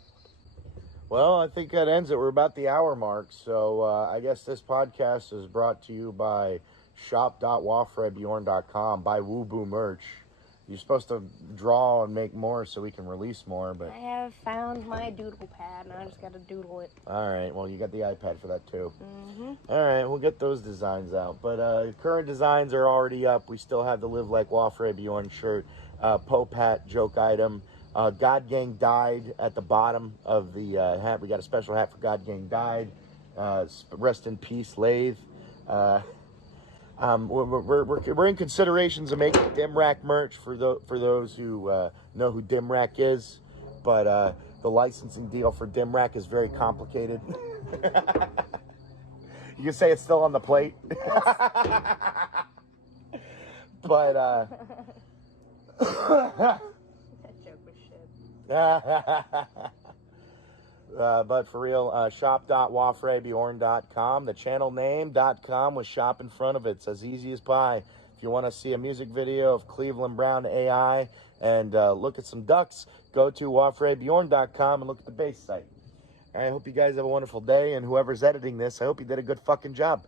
Well, I think that ends it. We're about the hour mark, so I guess this podcast is brought to you by shop.WaefreBeorn.com. Buy WuBu merch. You're supposed to draw and make more so we can release more, but... I have found my doodle pad, and I just got to doodle it. All right, well, you got the iPad for that, too. Mm-hmm. All right, we'll get those designs out. But current designs are already up. We still have the Live Like WaefreBeorn shirt, Pope hat, joke item. God Gang Died at the bottom of the hat. We got a special hat for God Gang Died. Rest in peace, Lathe. We're in considerations of making Dimrack merch for those who know who Dimrack is, but the licensing deal for Dimrack is very complicated. You can say it's still on the plate, but That joke was shit. But for real, shop.WaefreBeorn.com. The channel name.com with shop in front of it. It's as easy as pie. If you want to see a music video of Cleveland Brown AI and look at some ducks, go to WaefreBeorn.com and look at the base site. I hope you guys have a wonderful day, and whoever's editing this, I hope you did a good fucking job.